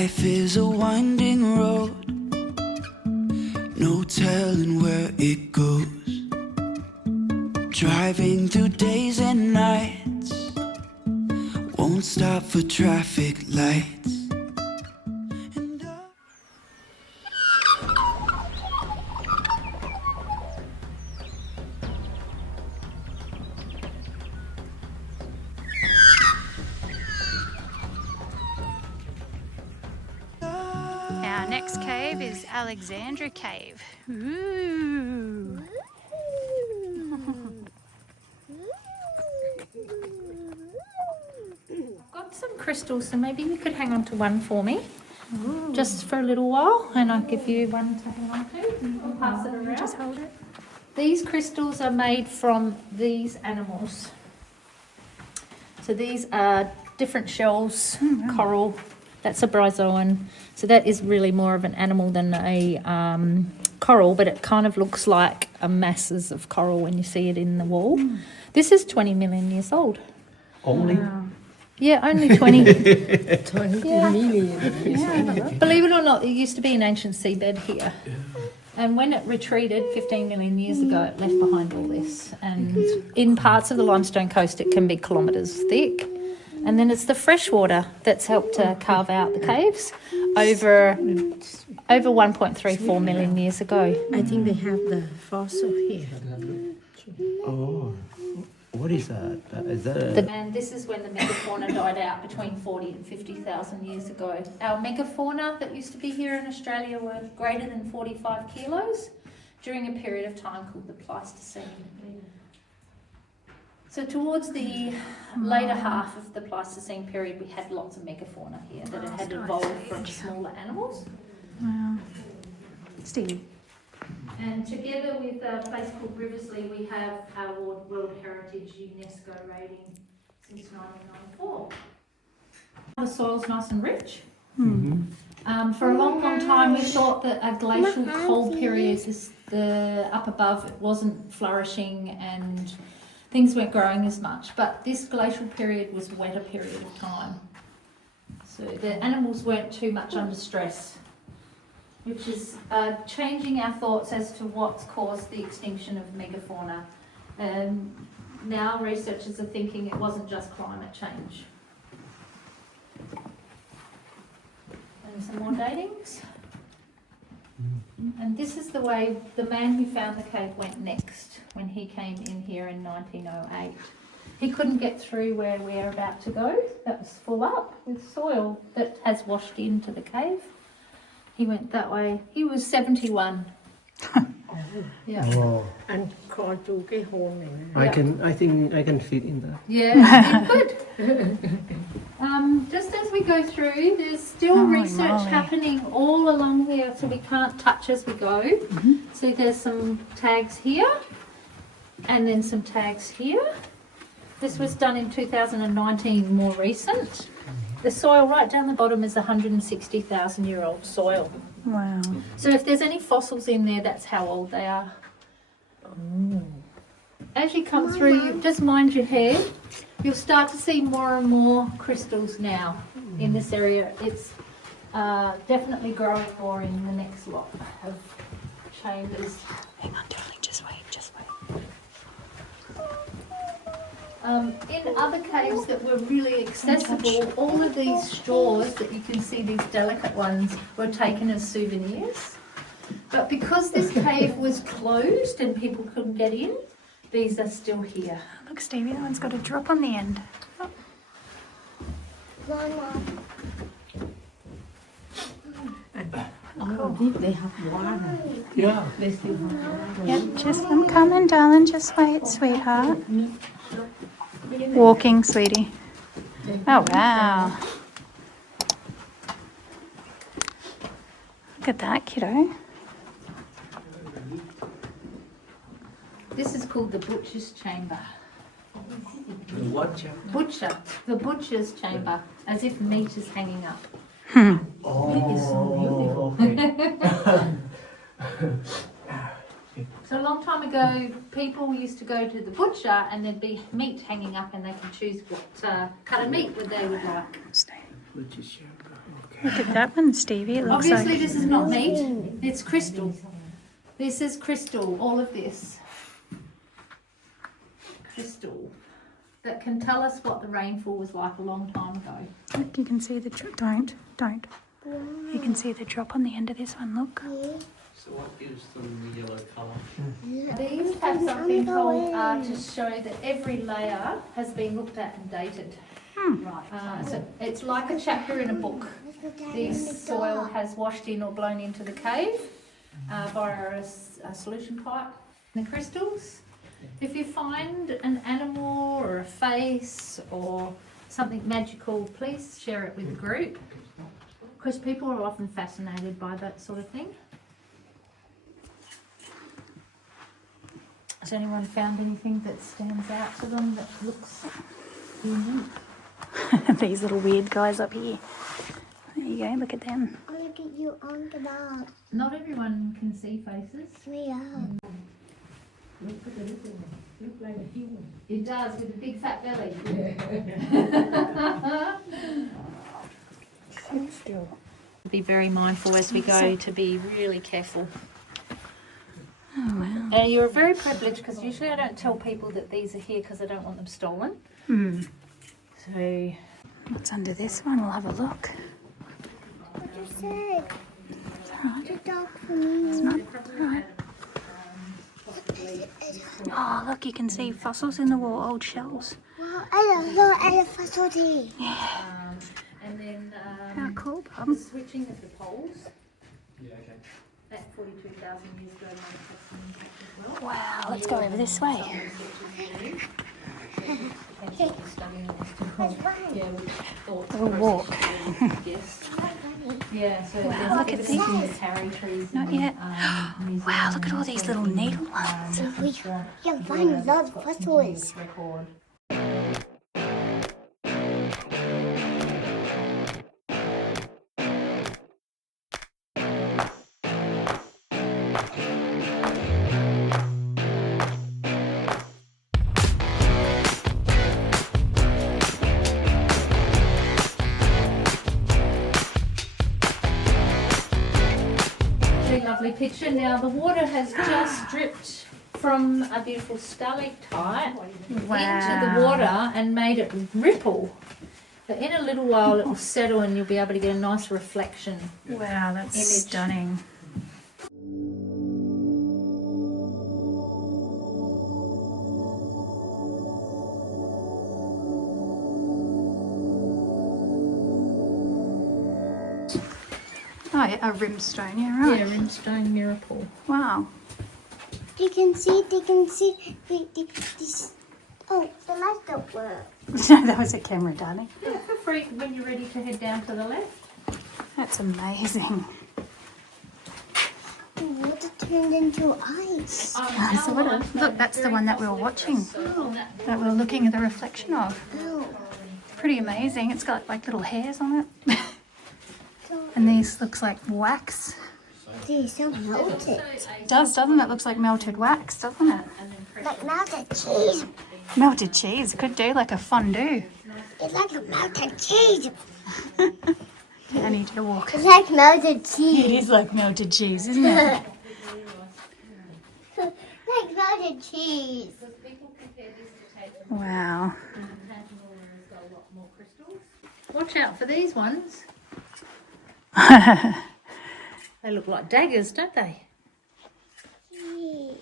Life is a winding road, no telling where it goes. Driving through days and nights, won't stop for traffic lights. And Our next cave is Alexandra Cave. Ooh. I've got some crystals, so maybe you could hang on to one for me. Ooh. Just for a little while, and I'll give you one to hang on to. I'll pass it around. Just hold it. These crystals are made from these animals. So these are different shells, coral. That's a bryozoan. So that is really more of an animal than a coral, but it kind of looks like a masses of coral when you see it in the wall. This is 20 million years old. Only? Wow. Yeah, only 20. 20 million. Yeah. Believe it or not, there used to be an ancient seabed here. And when it retreated 15 million years ago, it left behind all this. And in parts of the limestone coast, it can be kilometres thick. And then it's the fresh water that's helped to carve out the caves over 1.34 million years ago. I think they have the fossil here. Oh, what is that? Is that And this is when the megafauna died out between 40 and 50,000 years ago. Our megafauna that used to be here in Australia were greater than 45 kilos during a period of time called the Pleistocene. So towards the later half of the Pleistocene period, we had lots of megafauna here that had evolved from smaller animals. Wow. Steve. And together with a place called Riversley, we have our World Heritage UNESCO rating since 1994. The soil's nice and rich. For a long, long time, we thought that a glacial cold period, the up above, it wasn't flourishing and things weren't growing as much. But this glacial period was a wetter period of time. So the animals weren't too much under stress, which is changing our thoughts as to what's caused the extinction of megafauna. Now researchers are thinking it wasn't just climate change. And some more datings. And this is the way the man who found the cave went next when he came in here in 1908. He couldn't get through where we're about to go. That was full up with soil that has washed into the cave. He went that way. He was 71. Yeah. Oh, And call to cái hole này. I think I can fit in that. Yeah, good. Just as we go through, there's still research happening all along here, so we can't touch as we go. So there's some tags here, and then some tags here. This was done in 2019, more recent. The soil right down the bottom is 160,000-year-old soil. Wow. So if there's any fossils in there, that's how old they are. As you come through, just mind your head. You'll start to see more and more crystals now in this area. It's definitely growing more in the next lot of chambers. Hang on, darling, just wait. In other caves that were really accessible, all of these straws that you can see, these delicate ones, were taken as souvenirs. But because this cave was closed and people couldn't get in, these are still here. Look, Stevie, that one's got a drop on the end. Oh, they have water. Yeah. They still have water. Yep, just, I'm coming, darling. Just wait, sweetheart. Walking, sweetie. Oh, wow. Look at that, kiddo. This is called the butcher's chamber. What chamber? Butcher, the butcher's chamber, as if meat is hanging up. Oh, okay. So a long time ago, people used to go to the butcher and there'd be meat hanging up and they could choose what cut of meat that they would like. Which is chamber? Okay. Look at that one, Stevie. It looks Obviously, like this is not meat. It's crystal. This is crystal. All of this. Crystal. That can tell us what the rainfall was like a long time ago. look, you can see the don't. You can see the drop on the end of this one. Look. So what gives them the yellow colour? These have something called to show that every layer has been looked at and dated. So it's like a chapter in a book. This soil has washed in or blown into the cave via a solution pipe. The crystals. If you find an animal or a face or something magical, please share it with the group, because people are often fascinated by that sort of thing. Has anyone found anything that stands out to them that looks unique? These little weird guys up here. There you go. Look at them. Look at you on the dog. Not everyone can see faces. We are. It does, with a big fat belly. Sit still. Be very mindful as we go to be really careful. Oh wow. And you're very privileged, because usually I don't tell people that these are here because I don't want them stolen. Hmm. So What's under this one? We'll have a look. What you said? It's alright. The dog for me. It's not alright. Oh, look, you can see fossils in the wall, old shells. Wow, I don't know elephant today. and then How cool, the Bob. switching of the poles. Yeah, okay. That 42,000 years ago might have had some impact as well. Wow, let's go over this way. We'll walk. Yeah, so Wow, look at these. the tarry trees. Not yet. Museum Wow, look at all these little needle ones. We can find lots of fossils. record. Very lovely picture. Now the water has just dripped from a beautiful stalactite into the water and made it ripple. But in a little while it will settle and you'll be able to get a nice reflection. Wow, that's Image. stunning. Oh, yeah, a rimstone, yeah, right. Yeah, rimstone miracle. Wow. They can see. This. Oh, the lights don't work. That was a camera, darling. Yeah, feel free when you're ready to head down to the left. That's amazing. The water turned into ice. Sort of. Look, that's the one that we were watching. That we were looking at the reflection of. Oh, Pretty amazing. It's got like little hairs on it. And these looks like wax. these are melted. It does, doesn't it? Looks like melted wax, doesn't it? Like melted cheese. Melted cheese. Could do like a fondue. It's like a melted cheese. I need you to walk. It's like melted It cheese. is like melted cheese, isn't it? Like melted cheese. Wow. Watch out for these ones. They look like daggers, don't they? Yeah.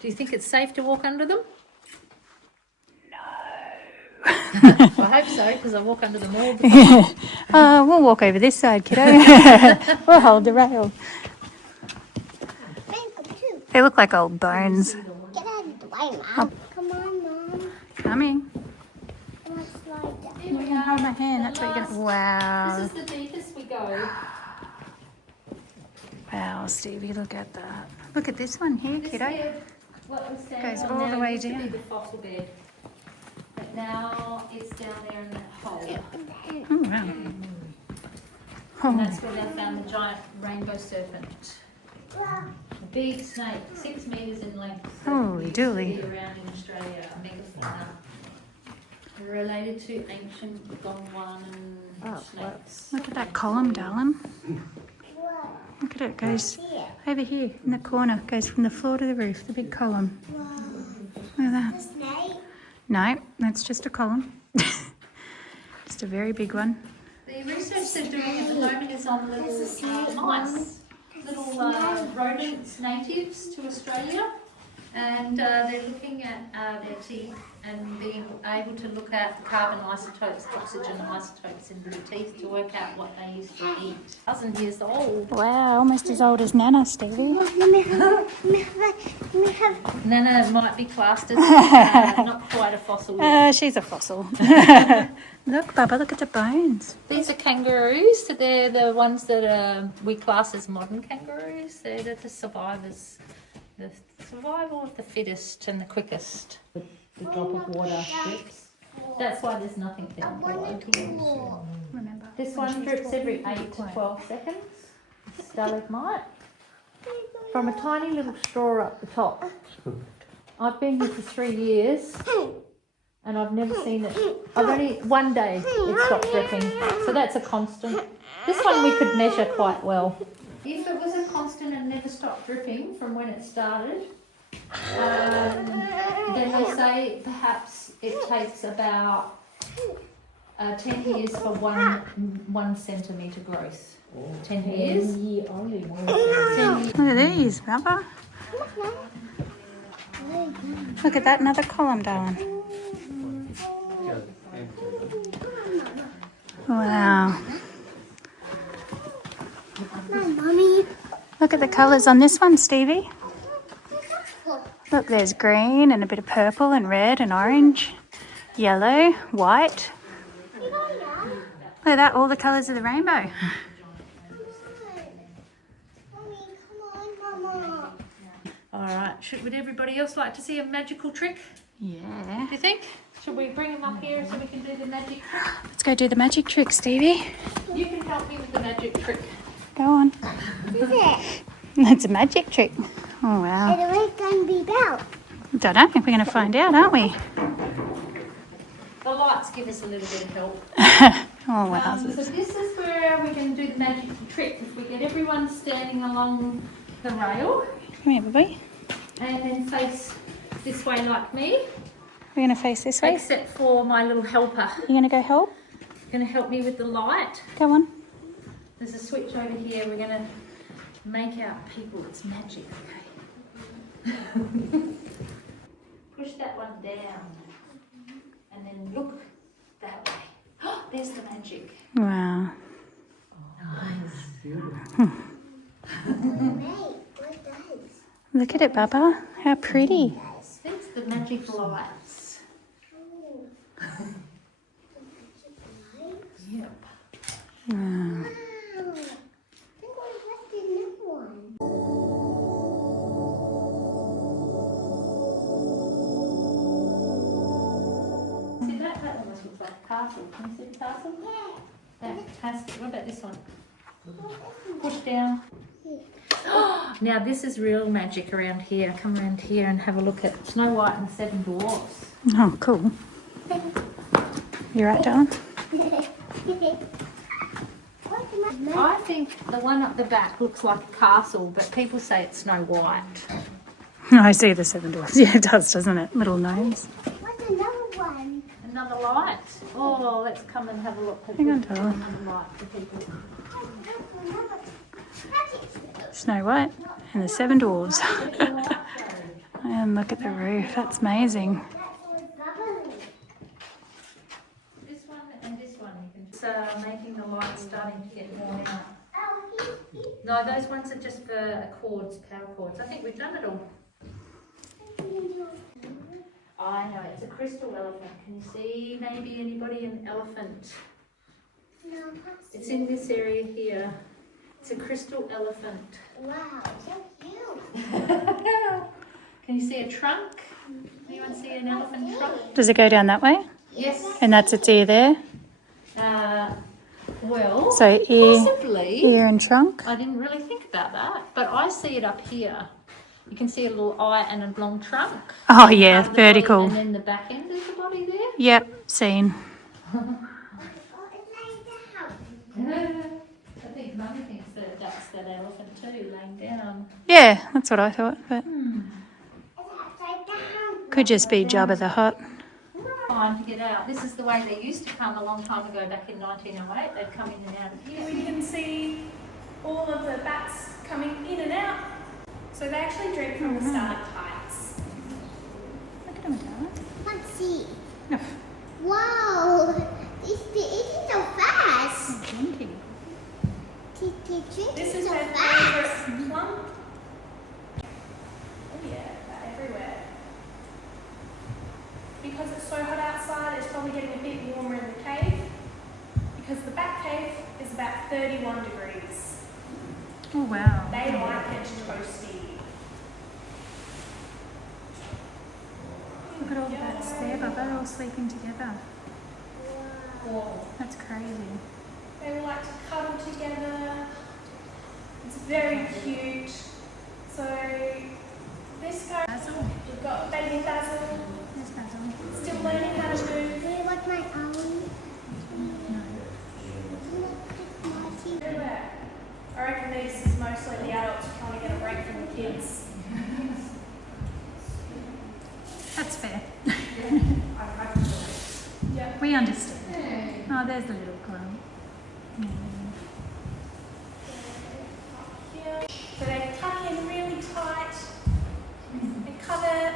Do you think it's safe to walk under them? No. I hope so, because I walk under them all the time. We'll walk over this side, kiddo. We'll hold the rail. Thank you. They look like old bones. Get out of the way, Mom. Come on, Mom. Coming. Come on, slide down. You can hold my hand. That's what you're going to... Wow. This is the deepest we go. Wow, Stevie, look at that. Look at this one here, This kiddo. bed, what was standing Goes on all there the way used to be down. the fossil bed. But now it's down there in that hole. Oh, wow. And Oh, that's where they found the giant rainbow serpent. A big snake, 6 metres in length. Holy Used to dooly. be around in Australia, a megafauna. related to ancient Gondwan snakes. Look at that column, darling. Look at it. It goes over here in the corner. It goes from the floor to the roof. The big column. Look at that. Snake. No, that's just a column. Just a very big one. The research they're doing at the moment is on little mice, little rodents natives to Australia, and they're looking at their teeth and being able to look at the carbon isotopes, oxygen isotopes in their teeth to work out what they used to eat. 1,000 years old. Wow, almost as old as Nana, Stevie. Nana might be classed as not quite a fossil yet. She's a fossil. Look, Bubba, look at the bones. These are kangaroos. So they're the ones that we class as modern kangaroos. They're the survivors, the survival of the fittest and the quickest. The drop of water drips. That's why there's nothing down below. Remember. This one drips every 8 to 12 seconds. Stalagmite. From a tiny little straw up the top. I've been here for 3 years and I've never seen it. I've only one day it stopped dripping. So that's a constant. This one we could measure quite well. If it was a constant and never stopped dripping from when it started, then we say perhaps it takes about 10 years for one centimetre growth. 10 years. 10 years. Look at these, Bubba. Look at that, another column, darling. Wow. Mommy. Look at the colours on this one, Stevie. Look, there's green and a bit of purple and red and orange, yellow, white. Look at that, all the colours of the rainbow. Alright, would everybody else like to see a magical trick? Yeah. Do you think? Should we bring them up here so we can do the magic trick? Let's go do the magic trick, Stevie. You can help me with the magic trick. Go on. What is it? It's a magic trick. Oh, wow. And it's going to be about. Don't know. We're going to find out, aren't we? The lights give us a little bit of help. Oh, wow. So this is where we can do the magic trick. If we get everyone standing along the rail Come here, baby. and then face this way like me, We're going to face this way. except for my little helper. You going to go help? Going to help me with the light. Go on. There's a switch over here. We're going to make out people. It's magic, okay? Push that one down. And then look that way. There's the magic. Wow. Nice. Look at it, Bubba. How pretty. There's the magic lights. Yep. Wow. See that? That almost looks like a castle. Can you see the castle? That castle. What about this one? Push down. Now this is real magic around here. Come around here and have a look at Snow White and the Seven Dwarfs. Oh, cool. You right, darling? I think the one up the back looks like a castle, but people say it's Snow White. I see the seven dwarfs. Yeah, it does, doesn't it? Little gnomes. What's another one? Another light. Oh, let's come and have a look. Hang on, darling. Another light for people. Snow White and the seven dwarfs. And look at the roof. That's amazing. This one and this one. It's making the light starting to get worn out. No, those ones are just for cords, power cords. I think we've done it all. I know, it's a crystal elephant. Can you see maybe anybody an elephant? It's in this area here. It's a crystal elephant. Wow, so cute. Can you see a trunk? Anyone see an elephant trunk? Does it go down that way? Yes. And that's its ear there? Well, So ear, possibly. ear and trunk? I didn't really think about that, but I see it up here. You can see a little eye and a long trunk. Oh yeah, Part of the body, vertical. and then the back end of the body there. Yep, seen. I think Mummy thinks that that's that elephant too, laying down. Yeah, that's what I thought, but Upside down. could just be Jabba the Hutt. Time to get out. This is the way they used to come a long time ago, back in 1908. They'd come in and out of here. We can see all of the bats coming in and out. So they actually drink from the stalactites. Look at him, darling. Let's see. No. Wow. They're eating so fast. Drinking. They're drinking This is so their fast. favourite plum. Oh yeah, they're everywhere. Because it's so hot outside, it's probably getting a bit warmer in the cave. Because the bat cave is about 31 degrees. Oh wow. They like it toasty. Look at all the bats there, but they're all sleeping together. Whoa. That's crazy. They like to cuddle together. It's very cute. So this guy, Basil. we've got baby Basil, There's Basil. still learning how to move. Do you like my own? Everywhere. I reckon this is mostly the adults trying to get a break from the kids. That's fair. Yeah. We understand. Oh, there's the little girl. Here. So they tuck in really tight.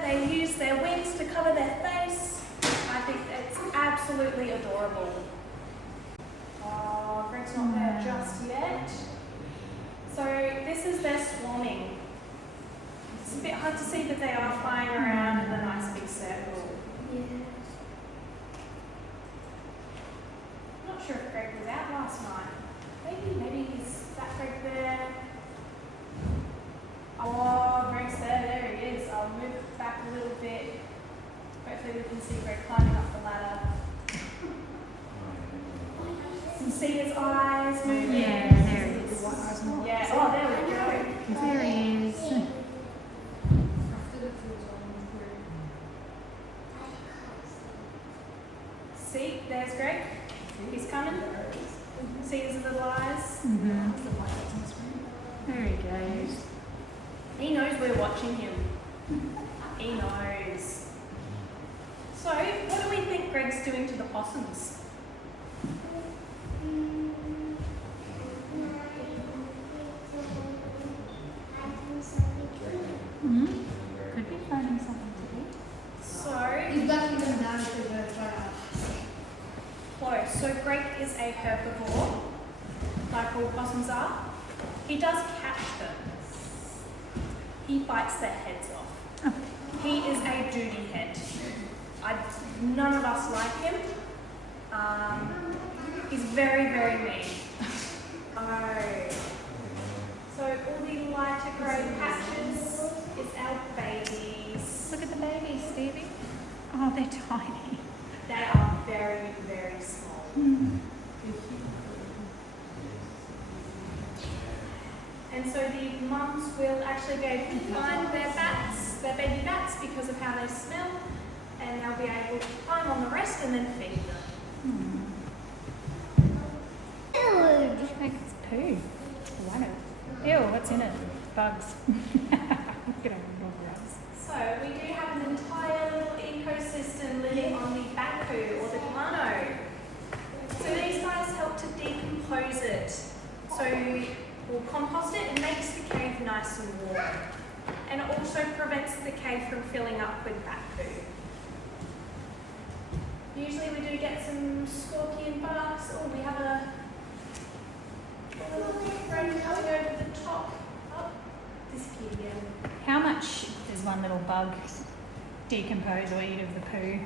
They use their wings to cover their face. I think it's absolutely adorable. Oh, Greg's not there just yet. So this is their swarming. It's a bit hard to see, but they are flying around in a nice big circle. I'm not sure if Greg was out last night. Maybe he's that Greg there. Oh, Greg's there. There he is. I'll move it back a little bit. Hopefully we can see Greg climbing up the ladder. You can see his eyes moving. Yeah, there he is. Yeah. Oh, there we go. There he is. See, there's Greg. He's coming. See his little eyes. There he goes. He knows we're watching him. He knows. So, what do we think Greg's doing to the possums? Could be finding something to eat. So, He's backing them down to the fire. close. So, Greg is a herbivore, like all possums are. He does catch them. He bites their heads off. He is a duty head. None of us like him. He's very, very mean. Oh. So all the lighter grey patches is our babies. Look at the babies, Stevie. Oh, they're tiny. They are very, very small. And so the mums will actually go to find their bats, their baby bats, because of how they smell, and they'll be able to climb on the rest and then feed them. I think it's poo. Wow. Ew, what's in it? Bugs. Look at all the bugs. So we do have an entire little ecosystem living on the bat poo or the guano. So these guys help to decompose it. So we'll compost it and makes the cave nice and warm. And it also prevents the cave from filling up with bat poo. Usually we do get some scorpion bugs. Oh, we have a little friend coming over the top. Oh, disappeared again. How much does one little bug decompose or eat of the poo?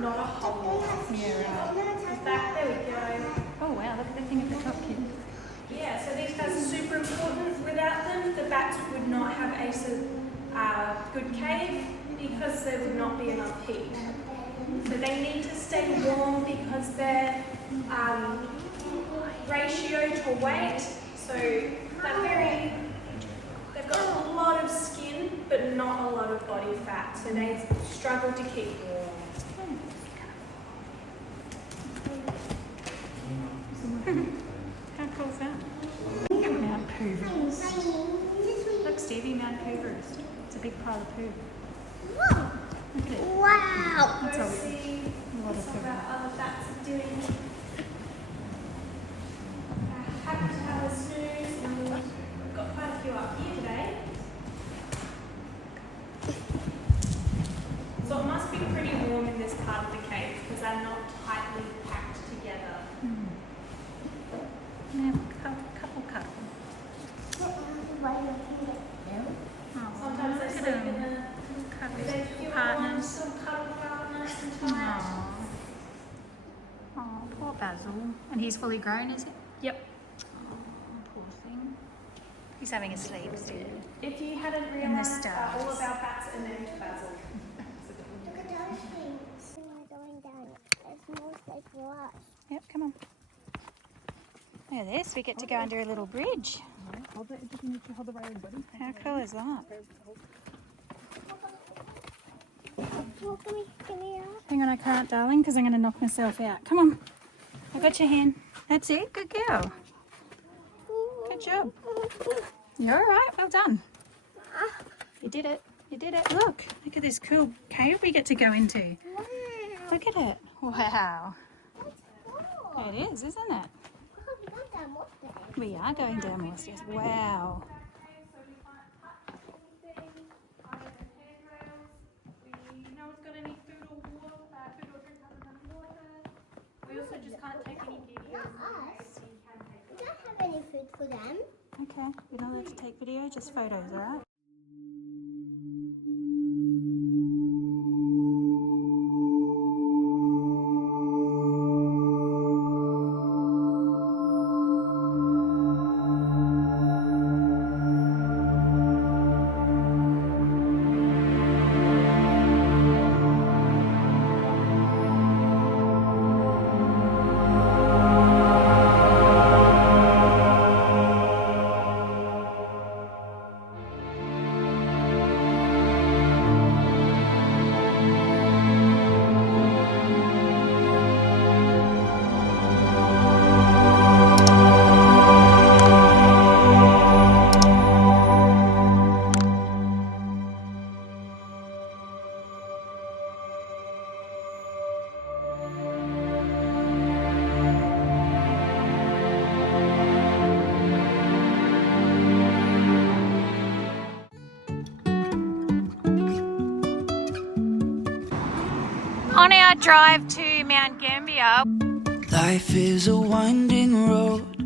Not a whole lot. Yeah, right. Back, there we go. Oh wow, look at the thing at the top, kid. Yeah, so these guys are super important. Without them, the bats would not have a good cave because there would not be enough heat. So they need to stay warm because their ratio to weight, so they've got a lot of skin but not a lot of body fat, so they struggle to keep warm. How cool is that? Mount Pooverest. Look, Stevie, Mount Pooverest. It's a big pile of poo. Look at it. Wow. That's Go all. see A lot of some of poo. our other bats are doing. Happy to have a snooze, and we've got quite a few up here today. So it must be pretty warm in this part of the cave because they're not tightly packed together. Yeah, couple. Oh, Sometimes they look at sleep in them. the Cuddles, they feel partners. still cuddled up nice and tight. Oh, poor Basil. And he's fully grown, is it? Yep. Oh, poor thing. He's having a sleep still. If you hadn't the realised, stars. all of our bats are named Basil. Look at those things. We're going down. It's mostly for us. Yep, come on. Look at this. We get to go under a little bridge. Hold it, just need to hold the railing, buddy. How cool is that? Well, come here. Hang on, I can't, darling, because I'm going to knock myself out. Come on. I got your hand. That's it. Good girl. Good job. You're all right. Well done. You did it. You did it. Look at this cool cave we get to go into. Wow. Look at it. Wow. It is, isn't it? We got that more there. We are going down more stairs. Wow. We know it's got any food or water, food or drink other than water. We also just can't take any videos. Us. We don't have any food for them. Okay. You're not allowed to take video, just photos, all right? On our drive to Mount Gambier. Life is a winding road.